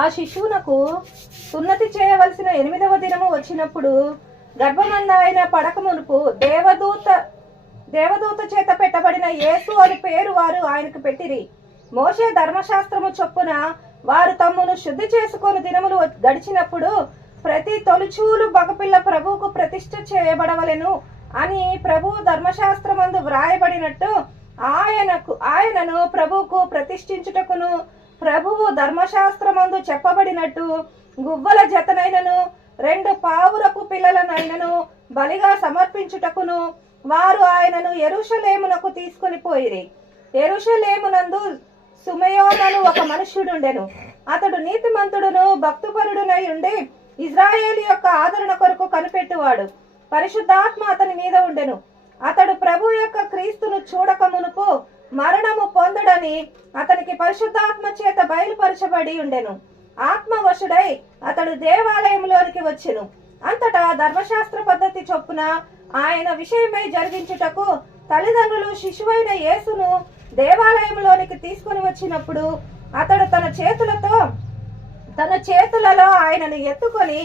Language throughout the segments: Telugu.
ఆ శిశువునకు సున్నతి చేయవలసిన 8వ దినము వచ్చినప్పుడు గర్భమంద ఆయన పడక మునుపు దేవదూత చేత పెట్టబడిన యేసు అని పేరు వారు ఆయనకు పెట్టిరి. మోషే ధర్మశాస్త్రము చొప్పున వారు తమ్మును శుద్ధి చేసుకొని దినములు గడిచినప్పుడు ప్రతి తొలిచూలు మగపిల్ల ప్రభువుకు ప్రతిష్ఠ చేయబడవలెను అని ప్రభు ధర్మశాస్త్రమందు వ్రాయబడినట్టు ఆయనను ప్రభువుకు ప్రతిష్ఠించుటకును ప్రభువు ధర్మశాస్త్రమందు చెప్పబడినట్టు గువ్వల జతనైనను 2 పావురపు పిల్లలనైనను బలిగా సమర్పించుటకును వారు ఆయనను యెరూషలేమునకు తీసుకొని పోయిరి. యెరూషలేమునందు సుమయోనను ఒక మనుష్యుడుండెను. అతడు నీతిమంతుడును భక్తిపరుడునై ఉండి ఇజ్రాయేలు యొక్క ఆదరణ కొరకు కనిపెట్టువాడు. పరిశుద్ధాత్మ అతని మీద ఉండెను. అతడు ప్రభు యొక్క క్రీస్తును చూడక మునుపు మరణము పొందడని అతనికి పరిశుద్ధాత్మ చేత బయలుపరచబడి ఉండెను. ఆత్మవశుడై అతడు దేవాలయంలోనికి వచ్చెను. అంతటా ధర్మశాస్త్ర పద్ధతి చొప్పున ఆయన విషయమై జరిగించుటకు తల్లిదండ్రులు శిశువైన యేసును దేవాలయంలోనికి తీసుకుని వచ్చినప్పుడు అతడు తన చేతులలో ఆయనను ఎత్తుకొని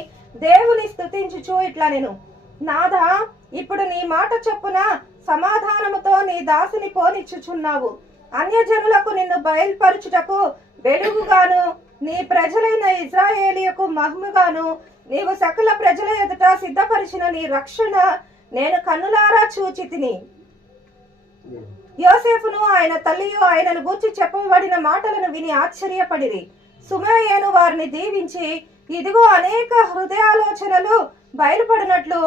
దేవుని స్తుతించుచు ఇట్లనెను, నాథా, ఇప్పుడు నీ మాట చొప్పున సమాధానముతో నీ దాసుని పోనిచ్చుచున్నావు. అన్యజనులకు నిన్ను బయలుపరచుటకు వెలుగుగాను నీ ప్రజలైన ఇజ్రాయేలీయుకు మహిమగాను నీవు సకల ప్రజల ఎదుట సిద్ధపరిచిన నీ రక్షణ నేను కన్నులారా చూచితిని. యోసేపును ఆయన తల్లియు ఆయనను గూర్చి చెప్పబడిన మాటలను విని ఆశ్చర్యపడిరి. సుమయోను వారిని దీవించి, ఇదిగో అనేక హృదయాలోచనలు బయలుపడినట్లు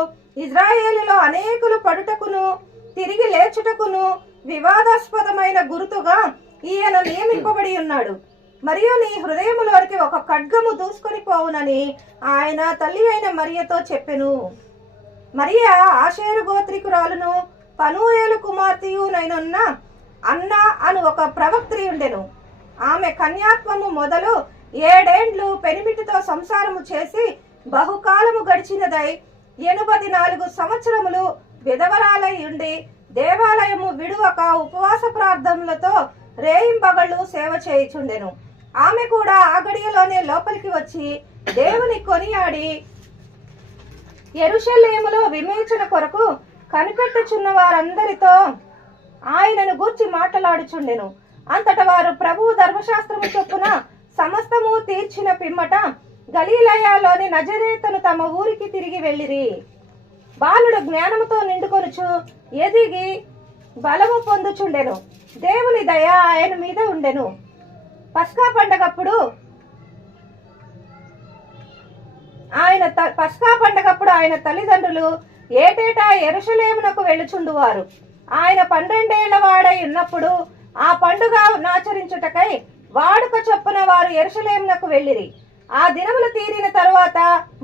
ఇజ్రాయేలులో అనేకులు పడుటకును తిరిగి లేచుటకును వివాదాస్పదమైన గుర్తుగా ఈయన నియమింపబడి ఉన్నాడు. మరియు నీ హృదయములోనికి ఒక ఖడ్గము దూసుకొని పోవునని ఆయన తల్లి అయిన మరియతో చెప్పెను. మరియా ఆషేరు గోత్రికురాలును పనూయేలు కుమార్తెయునైనున్న అన్న అను ఒక ప్రవక్త్రి ఉండెను. ఆమె కన్యాత్వము మొదలు 7 ఏండ్లు పెనిమిటితో సంసారము చేసి బహుకాలము గడిచినదై 84 సంవత్సరములు విధవరాలై ఉండి దేవాలయము విడువక ఉపవాస ప్రార్థనలతో రేయింబగళ్ళు సేవ చేయుచుండెను. ఆమె కూడా ఆ గడియలోనే లోపలికి వచ్చి దేవుని కొనియాడి యెరూషలేములో విమోచన కొరకు కనిపెట్టుచున్న వారందరితో ఆయనను గూర్చి మాట్లాడుచుండెను. అంతట వారు ప్రభువు ధర్మశాస్త్రము చొప్పున సమస్తము తీర్చిన పిమ్మట గలిలయలోని నజరేతును తమ ఊరికి తిరిగి వెళ్ళిరి. బాలుడు జ్ఞానముతో నిండుకొనుచు ఎదిగి బలము పొందుచుండెను. దేవుని దయ ఆయన మీద ఉండెను. పస్కా పండగప్పుడు ఆయన తల్లిదండ్రులు ఏటేటా యెరూషలేమునకు వెళ్ళుచుండువారు. ఆయన 12 ఏళ్ల వాడై ఉన్నప్పుడు ఆ పండుగ ఆచరించుటకై వాడుక చొప్పున వారు యెరూషలేమునకు వెళ్ళిరి. ఆ దినములు తీరిన తరువాత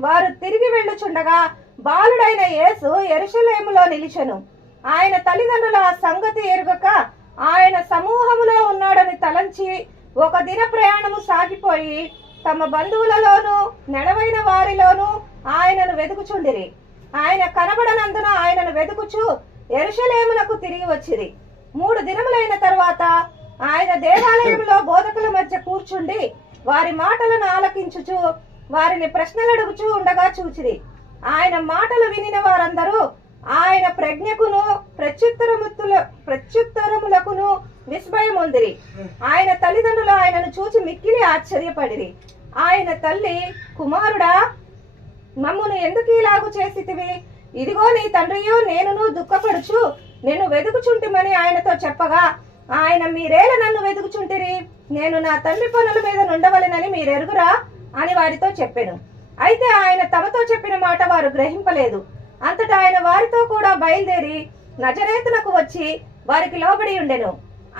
వారు తిరిగి వెళ్ళుచుండగా బాలుడైన యేసు యెరూషలేములో నిలిచెను. ఆయన తల్లిదండ్రుల సంగతి ఎరుగక ఆయన సమూహములో ఉన్నాడని తలంచి ఒక దిన ప్రయాణము సాగిపోయి తమ బంధువులలోను నెడవైన వారిలోను ఆయనను వెతుకుచుండిరి. ఆయన కనబడనందున ఆయనను వెతుకుచు యెరూషలేమునకు తిరిగి వచ్చిరి. 3 దినములైన తరువాత ఆయన దేవాలయంలో బోధకుల మధ్య కూర్చుండి వారి మాటలను ఆలకించుచు వారిని ప్రశ్నలు అడుగుచూ ఉండగా చూచిరి. ఆయన మాటలు వినిన వారందరూ ఆయన ప్రజ్ఞకును ప్రత్యుత్తరములకును విస్మయమొందిరి. ఆయన తల్లిదండ్రులు ఆయనను చూచి మిక్కిలి ఆశ్చర్యపడిరి. ఆయన తల్లి, కుమారుడా, మమ్మును ఎందుకు ఇలాగు చేసితివి? ఇదిగో నీ తండ్రియు నేనును దుఃఖపడుచు నేను వెతుకుచుంటిమని ఆయనతో చెప్పగా ఆయన, మీరేల నన్ను వెతుకుచుంటిరి? నేను నా తండ్రి పనుల మీద నుండవలెనని మీరెరుగురా అని వారితో చెప్పెను. అయితే ఆయన తమతో చెప్పిన మాట వారు గ్రహింపలేదు. అంతటా ఆయన వారితో కూడా బయలుదేరి నజరేతునకు వచ్చి వారికి లోబడి ఉండెను.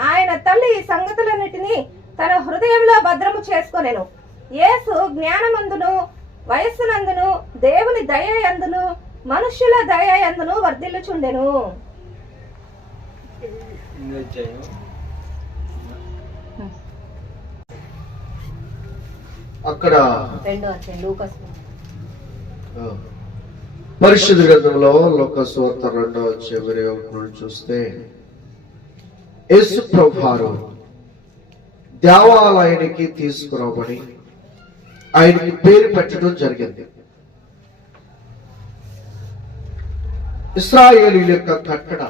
ఆయన తల్లి ఈ సంగతులన్నిటినీ తన హృదయంలో భద్రము చేసుకొనెను. యేసు జ్ఞానమందును వయస్సునందును దేవుని దయ యందును మనుష్యుల దయ యందును వర్ధిల్లుచుండెను. అక్కడ పరిశుద్ధ గ్రంథంలో లోకాసు వార్త 2వ అధ్యాయం చూస్తే యేసు ప్రభువారు దేవాలయానికి తీసుకురాబడి ఆయనకి పేరు పెట్టడం జరిగింది. ఇశ్రాయేలీయుల యొక్క కట్టడ,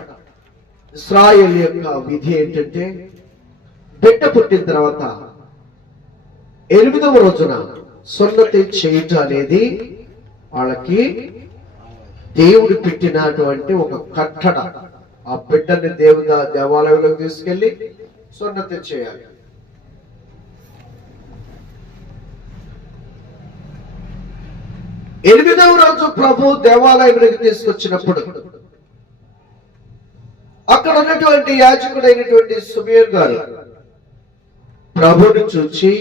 ఇశ్రాయేలు యొక్క విధి ఏంటంటే, బిడ్డ పుట్టిన తర్వాత 8వ రోజున సున్నతి చేయటం అనేది వాళ్ళకి దేవుడు పెట్టినటువంటి ఒక కట్టడ. ఆ బిడ్డని దేవాలయంలోకి తీసుకెళ్లి సున్నతి చేయాలి. ఎనిమిదవ రోజు ప్రభు దేవాలయంలోకి తీసుకొచ్చినప్పుడు అక్కడ ఉన్నటువంటి యాజకుడైనటువంటి సిమియోను గారు ప్రభుని చూచి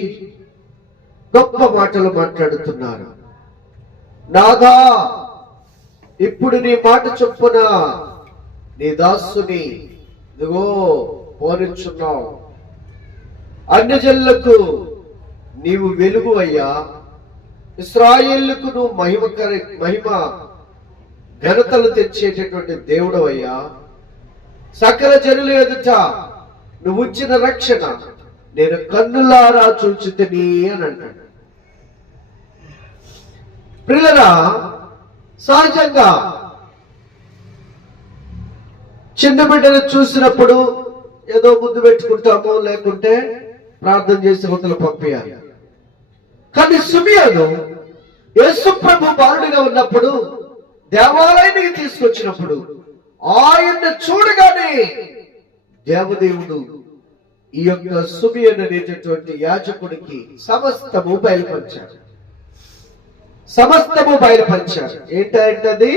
గొప్ప మాటలు మాట్లాడుతున్నారు. నాదా, ఇప్పుడు నీ మాట చొప్పున నీ దాసుని ఇదిగో పోనిచ్చున్నావు. అన్యజనులకు నీవు వెలుగు అయ్యా, ఇశ్రాయేలుకు నువ్వు మహిమ ఘనతలు తెచ్చేటటువంటి దేవుడు అయ్యా. సకల జనుల ఎదుట నువ్వు ఇచ్చిన రక్షణ నేను కన్నులారా చూచితిని అని అంటాడు. ప్రియులారా, సహజంగా చిన్న బిడ్డను చూసినప్పుడు ఏదో ముద్దు పెట్టుకుంటామో, లేకుంటే ప్రార్థన చేసి వదులు పంపించాలి. కానీ సిమియోను యేసు ప్రభు బాలుడిగా ఉన్నప్పుడు దేవాలయానికి తీసుకొచ్చినప్పుడు ఆయన్ని చూడగానే దేవదేవుడు ఈ యొక్క సిమియోను అనేటటువంటి యాజకుడికి సమస్తము బయలుపరిచారు. ఏంటంటది?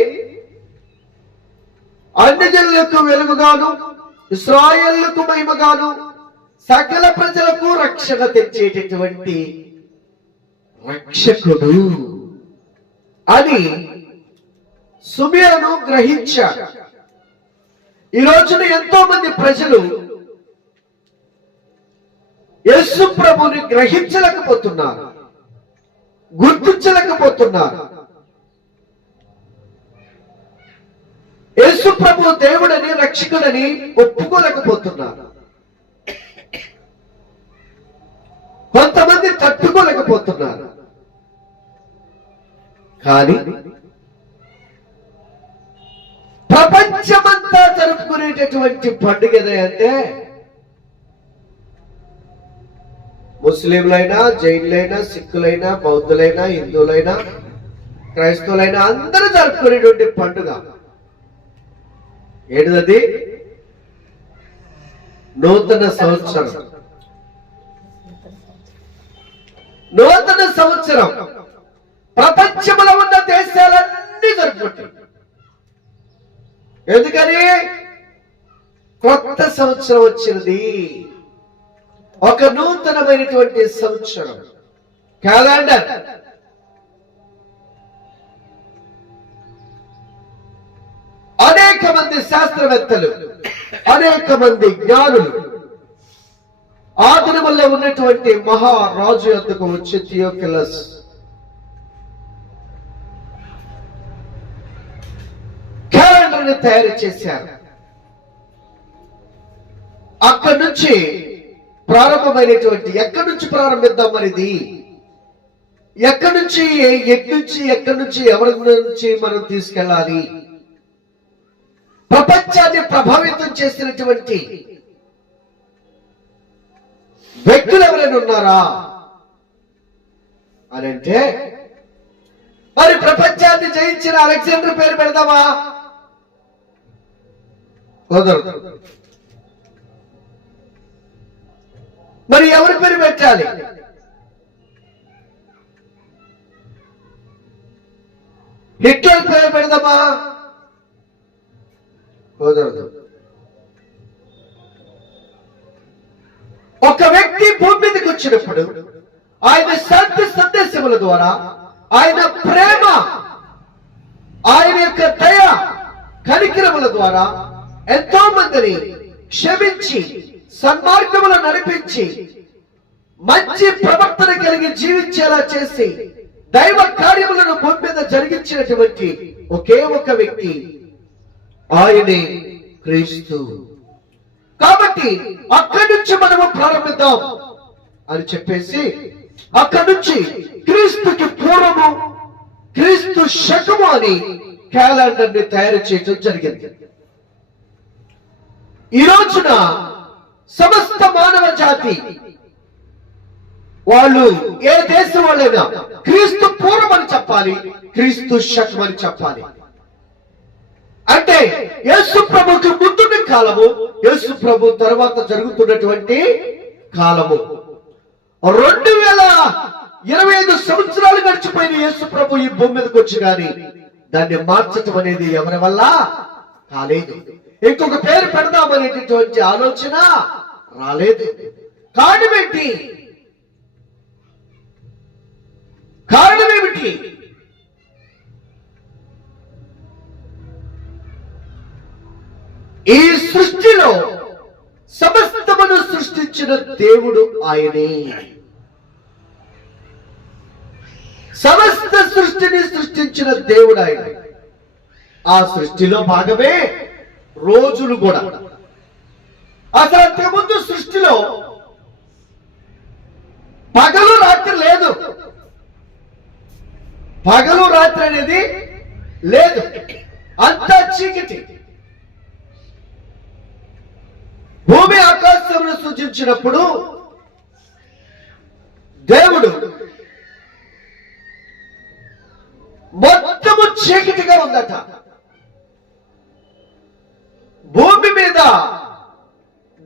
అన్యజనులకు వెలుగుగాను, ఇశ్రాయేలుకు మహిమగాను, సకల ప్రజలకు రక్షణ తెచ్చేటటువంటి రక్షకుడు అని సిమియోను గ్రహించాడు. ఈ రోజున ఎంతో మంది ప్రజలు యేసు ప్రభుని గ్రహించలేకపోతున్నారు, గుర్తించలేకపోతున్నారు. యేసు ప్రభు దేవుడని, రక్షకుడని ఒప్పుకోలేకపోతున్నారు. కొంతమంది తట్టుకోలేకపోతున్నారు. కానీ ప్రపంచమంతా జరుపుకునేటటువంటి పండుగ అంటే ముస్లింలైనా, జైన్లైనా, సిక్కులైనా, బౌద్ధులైనా, హిందువులైనా, క్రైస్తవులైనా అందరూ జరుపుకునేటువంటి పండుగ ఏంటిది? నూతన సంవత్సరం. నూతన సంవత్సరం ప్రపంచంలో ఉన్న దేశాలన్నీ జరుపుకుంటాయి. ఎందుకని? కొత్త సంవత్సరం వచ్చినది, ఒక నూతనమైనటువంటి సంవత్సరం. క్యాలెండర్. అనేక మంది శాస్త్రవేత్తలు, అనేక మంది జ్ఞానులు ఆ దినముల్లో ఉన్నటువంటి మహారాజు యొద్దకు వచ్చి థియోఫిలస్ క్యాలెండర్ ని తయారు చేశారు. అక్కడి నుంచి ప్రారంభమైనటువంటి, ఎక్కడి నుంచి ప్రారంభిద్దాం మరిది, ఎక్కడి నుంచి ఎవరి నుంచి మనం తీసుకెళ్ళాలి, ప్రపంచాన్ని ప్రభావితం చేసినటువంటి వ్యక్తులు ఎవరైనా ఉన్నారా అని అంటే, మరి ప్రపంచాన్ని జయించిన అలెగ్జాండర్ పేరు పెడదామా? కుదరదు. మరి ఎవరి పేరు పెట్టాలి? హిట్లర్ పేరు పెడదామా? కుదరదు. ఒక వ్యక్తి భూమి మీదకి వచ్చినప్పుడు ఆయన శాంతి సందేశముల ద్వారా, ఆయన ప్రేమ, ఆయన యొక్క దయ, కనికరముల ద్వారా ఎంతో మందిని క్షమించి, సన్మార్గములు నడిపించి, మంచి ప్రవర్తన కలిగి జీవించేలా చేసి, దైవ కార్యములను భూమి మీద జరిగించినటువంటి ఒకే ఒక వ్యక్తి, ఆయనే క్రీస్తు. కాబట్టి అక్కడి నుంచి మనము ప్రారంభిద్దాం అని చెప్పేసి, అక్కడి నుంచి క్రీస్తు శకము అని క్యాలెండర్ ని తయారు చేయడం జరిగింది. ఈ రోజున సమస్త మానవ జాతి వాళ్ళు ఏ దేశం వాళ్ళైనా క్రీస్తు పూర్వం అని చెప్పాలి, క్రీస్తు శకం అని చెప్పాలి. అంటే యేసు ప్రభుకి ముందున్న కాలము, యేసు ప్రభు తర్వాత జరుగుతున్నటువంటి కాలము. 2025 సంవత్సరాలు గడిచిపోయిన యేసు ప్రభు ఈ భూమి మీదకి వచ్చి గాని దాన్ని మార్చటం అనేది ఎవరి వల్ల కాలేదు. ఇంకొక పేరు పెడదామనేటటువంటి ఆలోచన రాలేదు. కారణం ఏంటి? కారణం ఏమిటి? ఈ సృష్టిలో సమస్తమును సృష్టించిన దేవుడు ఆయనే. సమస్త సృష్టిని సృష్టించిన దేవుడు ఆయన. ఆ సృష్టిలో భాగమే రోజులు కూడా. అసలు అంతకుముందు సృష్టిలో పగలు రాత్రి లేదు. పగలు రాత్రి అనేది లేదు, అంతా చీకటి. భూమి ఆకాశమును సృజించినప్పుడు దేవుడు మొత్తము చీకటిగా ఉందట. భూమి మీద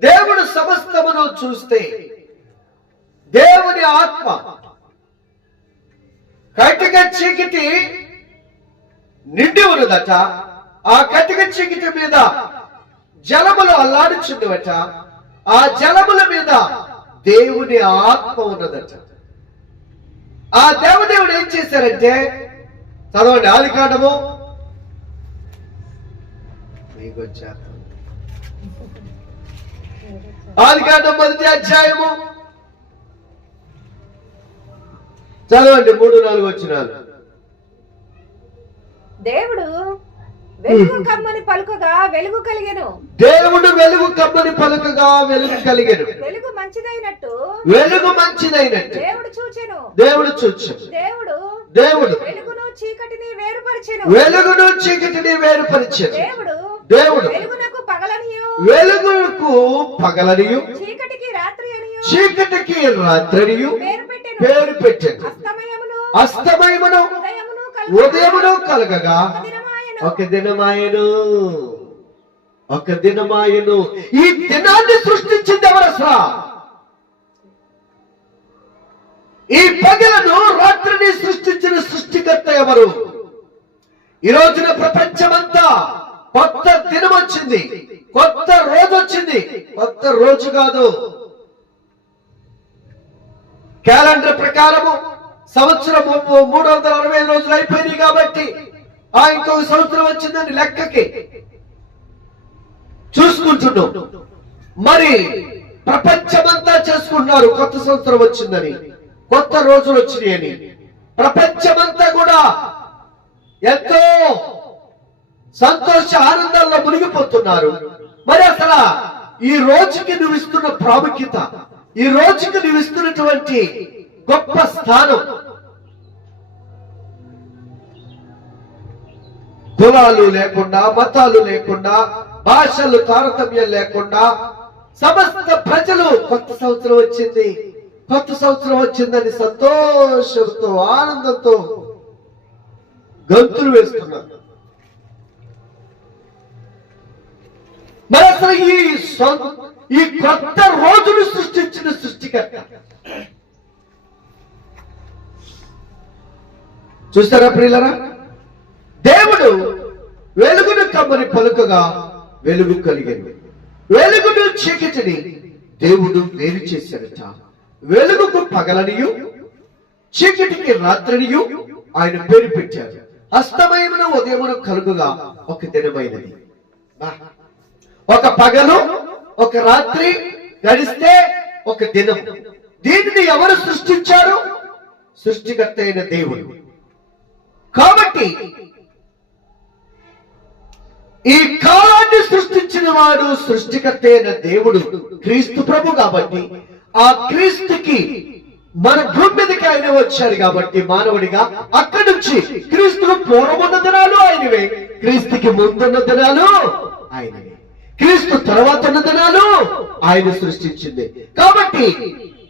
దేవుడు సమస్తమును చూస్తే దేవుని ఆత్మ కటిక చీకటి నిండి ఉన్నదట. ఆ కటిక చీకటి మీద జలములు అల్లాడుచున్నవట. ఆ జలముల మీద దేవుని ఆత్మ ఉన్నదట. ఆ దేవదేవుడు ఏం చేశారంటే, చదవండి ఆదికాండము, ఆదికాండం 1వ అధ్యాయము చదవండి 3-4 వచనాలు. దేవుడు వెలుగు కమ్మని పలుకగా వెలుగు కలిగెను. దేవుడు వెలుగు కమ్మని పలుకగా వెలుగు కలిగెను. వెలుగు మంచిదైనట్టు వెలుగు మంచిదైనట్టు దేవుడు చూచెను. దేవుడు చూచెను. దేవుడు వెలుగును చీకటిని వేరుపరిచెను. వెలుగును చీకటిని వేరుపరిచెను. దేవుడు వెలుగునకు పగలనియు వెలుగుకు పగలనియు చీకటికి రాత్రి అనియు చీకటికి రాత్రనియు పేరు పెట్టెను. అస్తమయమును ఉదయమును కలగగా ఒక దినమాయను. ఈ దినాన్ని సృష్టించింది ఎవరు అసలు? ఈ పగలను రాత్రిని సృష్టించిన సృష్టికర్త ఎవరు? ఈ రోజున ప్రపంచమంతా కొత్త దినం వచ్చింది, కొత్త రోజు వచ్చింది. కొత్త రోజు కాదు, క్యాలెండర్ ప్రకారము సంవత్సరం 365 రోజులు అయిపోయినాయి కాబట్టి ఇంకొక సంవత్సరం వచ్చిందని లెక్కకి చూసుకుంటున్నాం. మరి ప్రపంచమంతా చేసుకుంటున్నారు కొత్త సంవత్సరం వచ్చిందని, కొత్త రోజులు వచ్చినాయని. ప్రపంచమంతా కూడా ఎంతో సంతోష ఆనందాల్లో మునిగిపోతున్నారు. మరి అసలు ఈ రోజుకి నువ్వు ఇస్తున్న ప్రాముఖ్యత, ఈ రోజుకి నువ్వు ఇస్తున్నటువంటి గొప్ప స్థానం, కులాలు లేకుండా, మతాలు లేకుండా, భాషలు తారతమ్యం లేకుండా సమస్త ప్రజలు కొత్త సంవత్సరం వచ్చింది, కొత్త సంవత్సరం వచ్చిందని సంతోషంతో ఆనందంతో గంతులు వేస్తున్నారు. మరి అసలు ఈ కొత్త రోజును సృష్టించిన సృష్టికర్త చూస్తారా ప్రియులరా? దేవుడు వెలుగును కమ్మని పలుకగా వెలుగు కలిగింది. వెలుగును చీకటిని దేవుడు వేరు చేశారట. వెలుగుకు పగలనియు చీకటికి రాత్రినియు ఆయన పేరు పెట్టారు. అస్తమయమున ఉదయమున కలుగుగా ఒక దినమైనది. ఒక పగలు ఒక రాత్రి గడిస్తే ఒక దినం. దీనిని ఎవరు సృష్టించారు? సృష్టికర్త అయిన దేవుడు. కాబట్టి ఈ కాలాన్ని సృష్టించిన వాడు సృష్టికర్త అయిన దేవుడు క్రీస్తు ప్రభు. కాబట్టి ఆ క్రీస్తుకి మన భూమి మీదకి ఆయన వచ్చారు కాబట్టి మానవుడిగా అక్కడి నుంచి క్రీస్తుకు పూర్వమున్న దినాలు ఆయనవే, క్రీస్తుకి ముందున్న దినాలు ఆయనవే, క్రీస్తు తర్వాత ఉన్న దినాలు ఆయన సృష్టించింది. కాబట్టి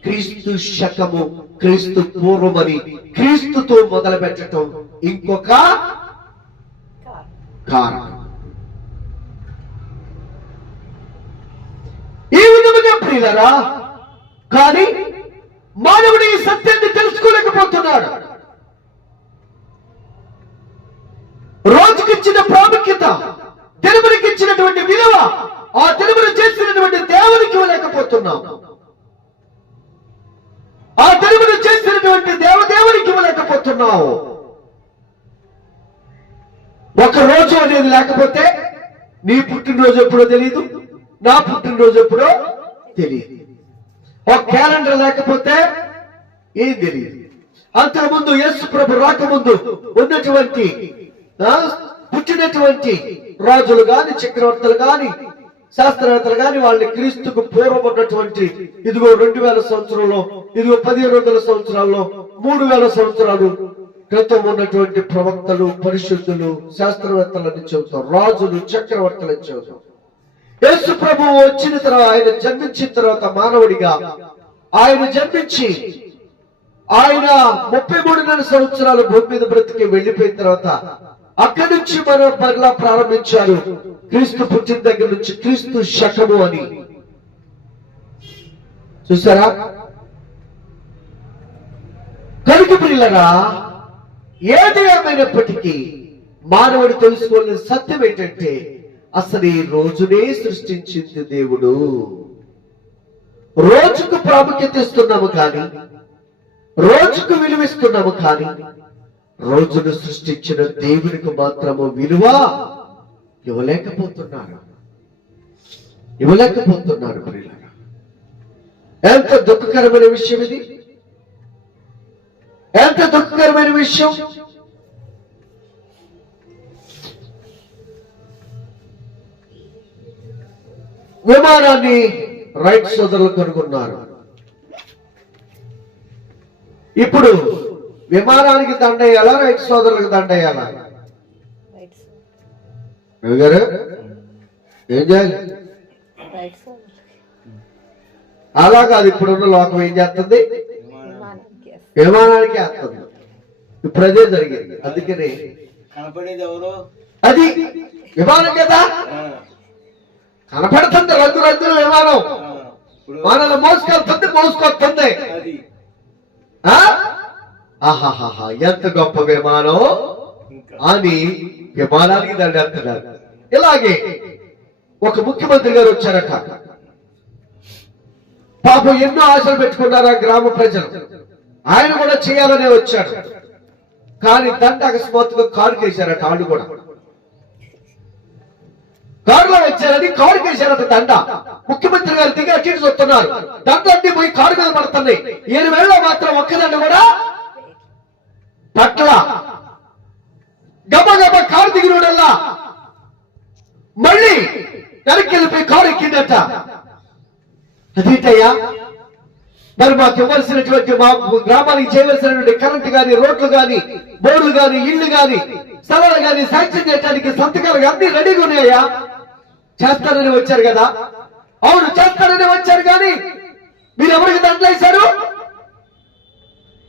క్రీస్తు శకము, క్రీస్తు పూర్వమని క్రీస్తుతో మొదలు పెట్టడం ఇంకొక కారణం. ఈ విధముగా ప్రియులరా, కానీ మానవుడు ఈ సత్యాన్ని తెలుసుకోలేకపోతున్నాడు. రోజుకిచ్చిన ప్రాముఖ్యత, తెలుగునికి ఇచ్చినటువంటి విలువ, ఆ తెలుగును చేసినటువంటి దేవునికి ఇవ్వలేకపోతున్నాం. ఆ తెలుగును చేసినటువంటి దేవునికి ఇవ్వలేకపోతున్నావు. ఒక రోజు అనేది లేకపోతే నీ పుట్టినరోజు ఎప్పుడో తెలియదు, నా పుట్టినరోజు ఎప్పుడో తెలియదు. ఒక క్యాలెండర్ లేకపోతే ఏం తెలియదు. అంతకుముందు యేసు ప్రభు రాకముందు ఉన్నటువంటి పుట్టినటువంటి రాజులు గాని, చక్రవర్తులు గాని, శాస్త్రవేత్తలు గాని, వాళ్ళని క్రీస్తుకు పూర్వం ఉన్నటువంటి ఇదిగో 2000 సంవత్సరంలో, ఇదిగో 1500 సంవత్సరాల్లో, 3000 సంవత్సరాలు క్రితం ఉన్నటువంటి ప్రవక్తలు, పరిశుద్ధులు, శాస్త్రవేత్తలని చెబుతాం, రాజులు, చక్రవర్తులని చెబుతాం. యేసు ప్రభు వచ్చిన తర్వాత, ఆయన జన్మించిన తర్వాత మానవుడిగా ఆయన జన్మించి ఆయన 33 సంవత్సరాలు భూమి మీద బ్రతికి వెళ్లిపోయిన తర్వాత అక్కడి నుంచి మరలా ప్రారంభించారు క్రీస్తు పుట్టిన దగ్గర నుంచి క్రీస్తు శకము అని. చూసారా? కనుక ప్రియులరా, ఏది ఏమైనప్పటికీ మానవుడు తెలుసుకోవాల్సిన సత్యం ఏంటంటే, అసలు ఈ రోజునే సృష్టించింది దేవుడు. రోజుకు ప్రాముఖ్యత ఇస్తున్నాము కానీ, రోజుకు విలువిస్తున్నాము కానీ, రోజును సృష్టించిన దేవునికి మాత్రము విలువ ఇవ్వలేకపోతున్నారు. ప్రియులారా, ఎంత దుఃఖకరమైన విషయం ఇది! ఎంత దుఃఖకరమైన విషయం! విమానాన్ని రైట్ సోదరులు కనుగొన్నారు. ఇప్పుడు విమానానికి దండయ్యాలా, రైట్ సోదరులకు దండయ్యాలా? గారు ఏం చేయాలి? అలా కాదు, ఇప్పుడున్న లోకం ఏం చేస్తుంది? విమానానికి వేస్తుంది. ఇప్పుడు అదే జరిగింది. అందుకని కనపడేది ఎవరు? అది విమానం కదా, కనపడుతుంది. రంగుల విమానం మనల్ని మోసుకొస్తుంది. ఆహాహా, ఎంత గొప్ప విమానం అని విమానానికి దండేస్తున్నారు. ఇలాగే ఒక ముఖ్యమంత్రి గారు వచ్చారట. పాపం ఎన్నో ఆశలు పెట్టుకున్నారు ఆ గ్రామ ప్రజలు. ఆయన కూడా చేయాలనే వచ్చాడు. కానీ దండ అకస్మాత్తుగా కారు కేశారట. వాళ్ళు కూడా కారులో వచ్చారని కారు కేశారట దండ. ముఖ్యమంత్రి గారు దిగి అటు వస్తున్నారు. దండ అన్ని పోయి కారు మీద పడుతున్నాయి. 7 వేలలో మాత్రం ఒక్కదండ కూడా పట్ల. గబగబ కారు దిగినోడల్లా మళ్ళీ వెనక్కి వెళ్ళిపోయి కారు ఎక్కిందట. అదేంటయ్యా, మరి మాకు ఇవ్వాల్సినటువంటి, మా గ్రామానికి చేయవలసినటువంటి కరెంటు గాని, రోడ్లు గాని, బోర్డులు గాని, ఇళ్లు గాని, స్థలాలు గాని శాంక్షన్ చేయడానికి సంతకాలు అన్ని రెడీగా ఉన్నాయా? చేస్తారని వచ్చారు కదా. అవును, చేస్తారని వచ్చారు. కానీ మీరు ఎవరికి దండలేశారు?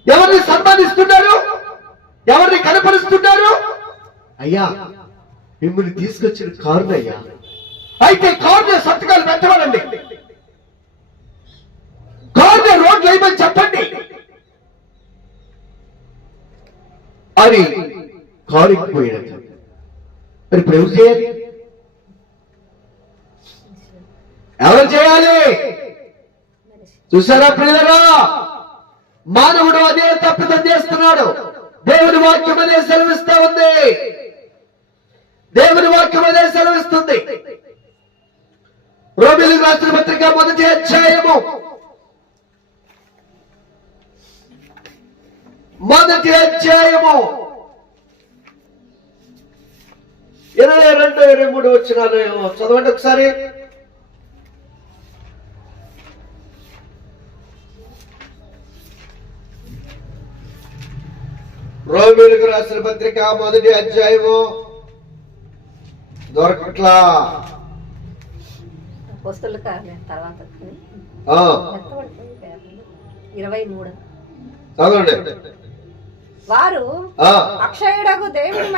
ఎవరిని సన్మానిస్తున్నారు? ఎవరిని కనపరుస్తున్నారు? అయ్యా, మిమ్మల్ని తీసుకొచ్చిన కారునయ్యా. అయితే కారుని సంతకాలు పెట్టవాలండి, కారుని రోడ్లు వేయమని చెప్పండి అని కారు ఎక్కిపోయాడు. మరి ఇప్పుడు ఎవరు చేయాలి? ఎవరు చేయాలి? చూసారా ప్రియులరా, మానవుడు అదే తప్పిదం చేస్తున్నాడు. దేవుని వాక్యం అదే సెలవిస్తా ఉంది. దేవుని వాక్యం అదే సెలవిస్తుంది. రోమీయులకు రాసిన పత్రిక 1వ అధ్యాయము 22, 23 వచనాలు చదవండి ఒకసారి. రోమీయులకు రాసిన పత్రిక 1వ అధ్యాయము దొరకట్లా. అపోస్తలుల కార్యాలు తర్వాత 23 చదవండి. వారు అక్షయుడగు దేవుని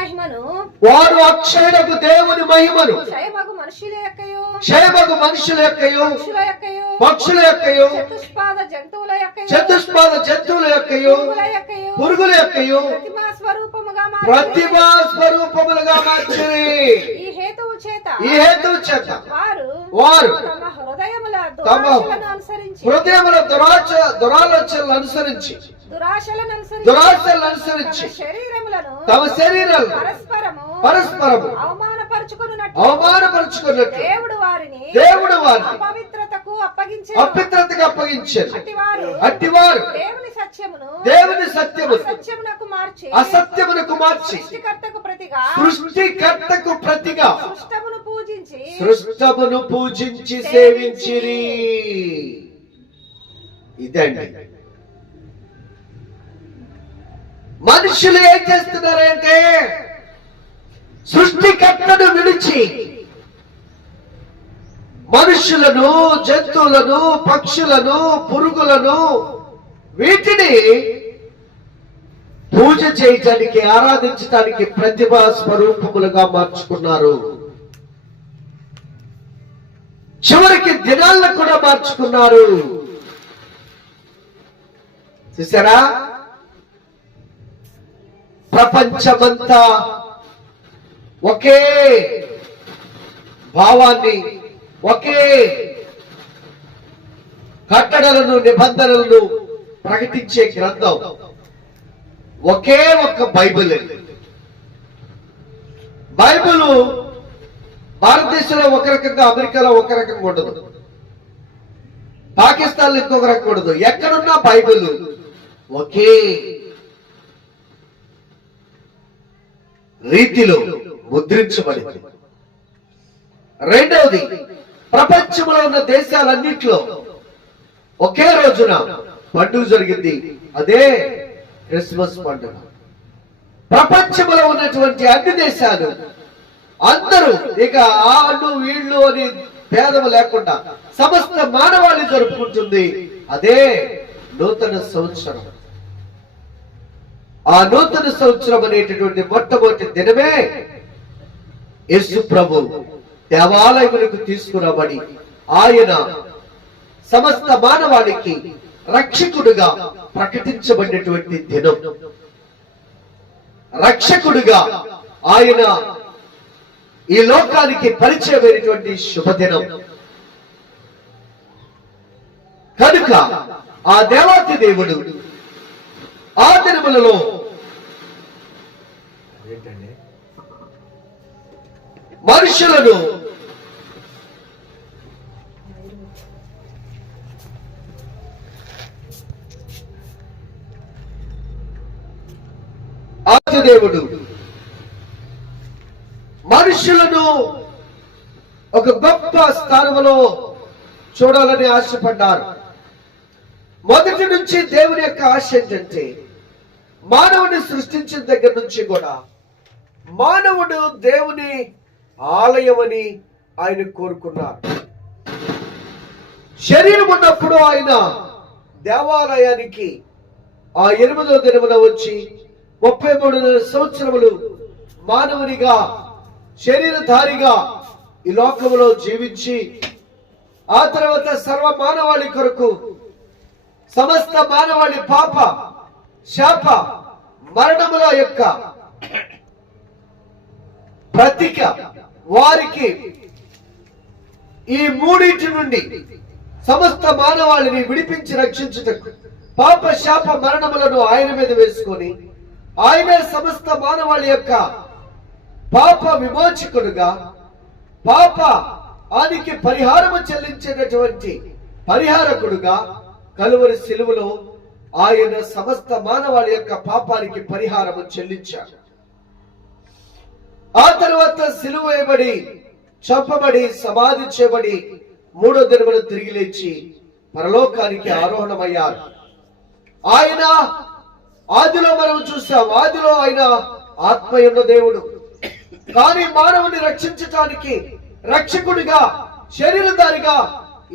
మహిమను క్షయమగు మనుషుల యొక్కయు పక్షుల యొక్కయు చతుష్పాద జంతువుల యొక్కయు పురుగుల యొక్కయు ప్రతిమా స్వరూపములుగా మార్చిరి. ఈ హేతువు చేత వారు తమ హృదయముల దురాలోచనలు అనుసరించి తమ శరీరాలను పరస్పరము అవమానపరుచుకున్నట్లు దేవుడు వారిని అపవిత్రతకు అప్పగించారు. అట్టివారు దేవుని సత్యమును అసత్యమునకు మార్చి సృష్టికర్తకు ప్రతిగా సృష్టమును పూజించి సేవించిరి. ఇదండి మనుషులు ఏం చేస్తున్నారంటే సృష్టికర్తను విడిచి మనుషులను, జంతువులను, పక్షులను, పురుగులను వీటిని పూజ చేయటానికి, ఆరాధించడానికి ప్రతిభా స్వరూపములుగా మార్చుకున్నారు. చివరికి దినాలను కూడా మార్చుకున్నారు. చూసారా? ప్రపంచమంతా ఒకే భావాన్ని, ఒకే కట్టడలను, నిబంధనలను ప్రకటించే గ్రంథం ఒకే ఒక్క బైబిల్. బైబిల్ భారతదేశంలో ఒక రకంగా, అమెరికాలో ఒక రకంగా ఉండదు, పాకిస్తాన్లో ఇంకొక రకంగా ఉండదు. ఎక్కడున్నా బైబిల్ ఒకే రీతిలో ముద్రించబడింది. రెండవది, ప్రపంచంలో ఉన్న దేశాలన్నింటిలో ఒకే రోజున పండుగ జరిగింది. అదే క్రిస్మస్ పండుగ. ప్రపంచంలో ఉన్నటువంటి అన్ని దేశాలు అందరూ ఇక ఆళ్ళు వీళ్ళు అని భేదము లేకుండా సమస్త మానవాళి జరుపుకుంటుంది. అదే నూతన సంవత్సరం. ఆ నూతన సంవత్సరం అనేటటువంటి మొట్టమొదటి దినమే యేసు ప్రభు దేవాలయములకు తీసుకురాబడి ఆయన సమస్త మానవాళికి రక్షకుడుగా ప్రకటించబడినటువంటి దినం. రక్షకుడుగా ఆయన ఈ లోకానికి పరిచయమైనటువంటి శుభదినం. కనుక ఆ దేవాతి దేవుడు ఆ దినములలో మనుషులను దేవుడు మనుషులను ఒక గొప్ప స్థానంలో చూడాలని ఆశపడ్డారు. మొదటి నుంచి దేవుని యొక్క ఆశ ఏంటంటే మానవుని సృష్టించిన దగ్గర నుంచి కూడా మానవుడు దేవుని ఆలయమని ఆయన కోరుకున్నారు. శరీరం ఉన్నప్పుడు ఆయన దేవాలయానికి ఆ 8వ దినమున వచ్చి 33 సంవత్సరములు మానవునిగా శరీరధారిగా ఈ లోకములో జీవించి ఆ తర్వాత సర్వ మానవాళి కొరకు సమస్త మానవాళి పాప శాప మరణముల యొక్క ప్రతీక వారికి ఈ మూడింటి నుండి సమస్త మానవాళిని విడిపించి రక్షించుటకు పాప శాప మరణములను ఆయన మీద వేసుకొని ఆయనే సమస్త మానవాళి యొక్క పాప విమోచకుడుగా పాప ఆనికి పరిహారము చెల్లించేటటువంటి పరిహారకుడుగా కలువరి శిలువలో ఆయన సమస్త మానవాళి యొక్క పాపానికి పరిహారము చెల్లించాడు. ఆ తర్వాత సిలువ వేయబడి చంపబడి సమాధి చేయబడి 3వ దినమున తిరిగి లేచి పరలోకానికి ఆరోహణమయ్యారు. ఆయన ఆదిలో మనం చూసాం, ఆదిలో ఆయన ఆత్మయున్న దేవుడు. కానీ మానవుని రక్షించటానికి రక్షకుడిగా, శరీరధారిగా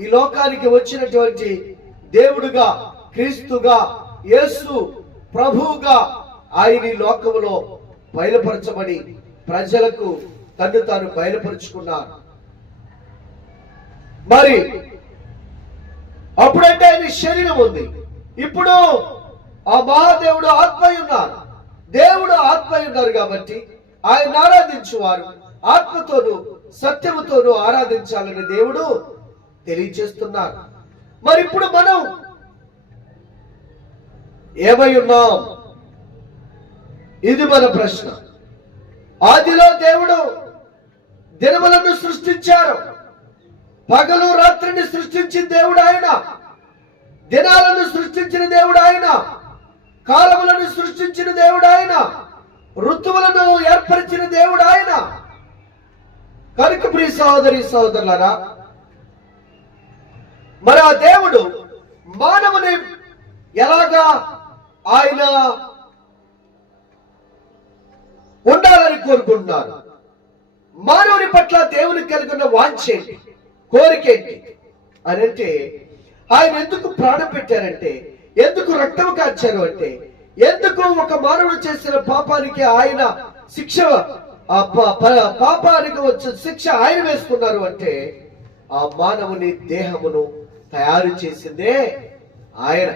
ఈ లోకానికి వచ్చినటువంటి దేవుడుగా, క్రీస్తుగా, యేసు ప్రభువుగా ఆయన ఈ లోకములో బయలుపరచబడి ప్రజలకు తను తాను బయలుపరుచుకున్నారు. మరి అప్పుడంటే ఆయన శరీరం ఉంది. ఇప్పుడు ఆ మహాదేవుడు ఆత్మయ్య ఉన్నారు. దేవుడు ఆత్మయ్య ఉన్నారు కాబట్టి ఆయన ఆరాధించువారు ఆత్మతోనూ సత్యముతోనూ ఆరాధించాలని దేవుడు తెలియజేస్తున్నారు. మరి ఇప్పుడు మనం ఏమై ఉన్నాం? ఇది మన ప్రశ్న. ఆదిలో దేవుడు దినములను సృష్టించారు. పగలు రాత్రిని సృష్టించిన దేవుడు ఆయన. దినాలను సృష్టించిన దేవుడు ఆయన. కాలములను సృష్టించిన దేవుడు ఆయన. ఋతువులను ఏర్పరిచిన దేవుడు ఆయన. కనుక ప్రియ సహోదరి సహోదరులారా, మరి ఆ దేవుడు మానవుని ఎలాగా ఆయన ఉండాలని కోరుకుంటున్నారు? మానవుని పట్ల దేవునికి కలిగిన వాంఛేంటి, కోరికేంటి అని అంటే, ఆయన ఎందుకు ప్రాణం పెట్టారంటే, ఎందుకు రక్తం కాచారు అంటే, ఎందుకు ఒక మానవుడు చేసిన పాపానికి ఆయన శిక్ష, పాపానికి వచ్చే శిక్ష ఆయన వేసుకున్నారు అంటే, ఆ మానవుని దేహమును తయారు చేసిందే ఆయన.